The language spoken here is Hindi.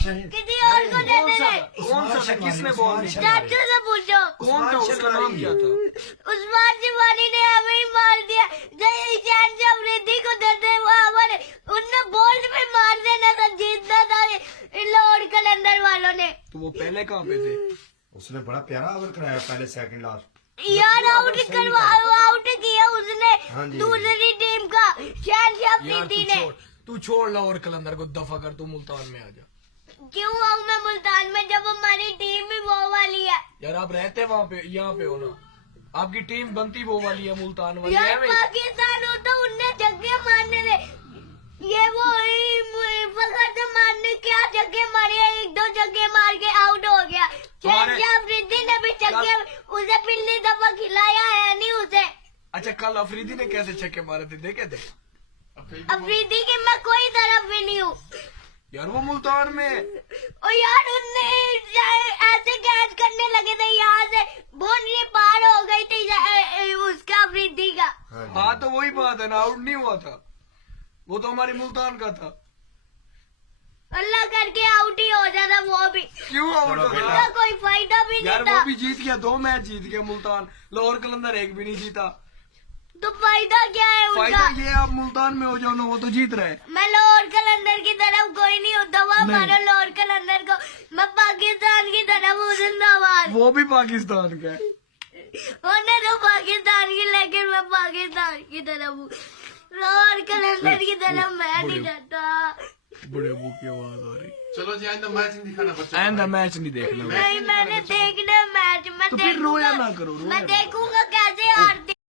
किसी और को दे दे। कौन सा था? किसने बॉल दी? चाचू से पूछो। कौन था? उसका नाम क्या था? उस्मान शिवानी ने हमें ही मार दिया। ईशान से अफरीदी को देते हमारे उनने बॉल में मार देना था, जीतना था लाहौर कलंदर वालों ने। तो वो पहले कहाँ पे थे? उसने बड़ा प्यारा ओवर कराया पहले सेकंड लास्ट। यार आउट किया उसने हाँ जी। दूसरी टीम का शहनशाह यार अफरीदी ने। तू छोड़ लाहौर कलंदर को, दफा कर, तू मुल्तान में आ जा। क्यों आऊँ मैं मुल्तान में जब हमारी टीम ही वो वाली है। यार आप रहते वहाँ पे, यहाँ पे हो ना, आपकी टीम बनती वो वाली है, मुल्तान वाली यार है भाई। पाकिस्तान हो तो उनने जगह मारने में ये वो फखर से मारने क्या जगह मारे, एक दो जगह मार के आउट हो गया। शहनशाह अफरीदी ने भी जगह उसे पिछली दफा खिलाया है नहीं उसे। अच्छा कल अफरीदी ने कैसे छक्के मारे थे देखे थे? अफरीदी की मैं कोई तरफ भी नहीं हूँ। यार वो मुल्तान में। और यार उनने ऐसे कैच करने लगे थे यहाँ से बाउंड्री पार हो गई थी उसका अफरीदी का। हाँ तो वही बात है ना, आउट नहीं हुआ था वो, तो हमारी मुल्तान का था। अल्लाह करके आउट ही हो जाना वो भी। क्यों आउट हो उसका गया? कोई फायदा भी यार नहीं वो था। भी जीत गया, 2 मैच जीत गया मुल्तान, लाहौर कलंदर एक भी नहीं जीता। तो फायदा क्या है फायदा उनका? ये आप मुल्तान में हो जाओ ना, वो तो जीत रहे। मैं लाहौर कलंदर की तरफ कोई नहीं हूँ, दवा मारो लाहौर कलंदर को। मैं पाकिस्तान की तरफ हूँ, जिंदाबाद। वो भी पाकिस्तान का है। होने तो पाकिस्तान की, लेकिन मैं पाकिस्तान की तरफ हूँ, लाहौर कलंदर की तरफ मैं नहीं जाता। बड़े मुंह की आवाज आ रही। चलो जी आइंदा मैच नहीं दिखाना बच्चों को। आइंदा मैच नहीं देखना। नहीं मैंने देखना मैच, मैं तो फिर रोया ना करो, रोया मैं ना। देखूंगा कैसे हारते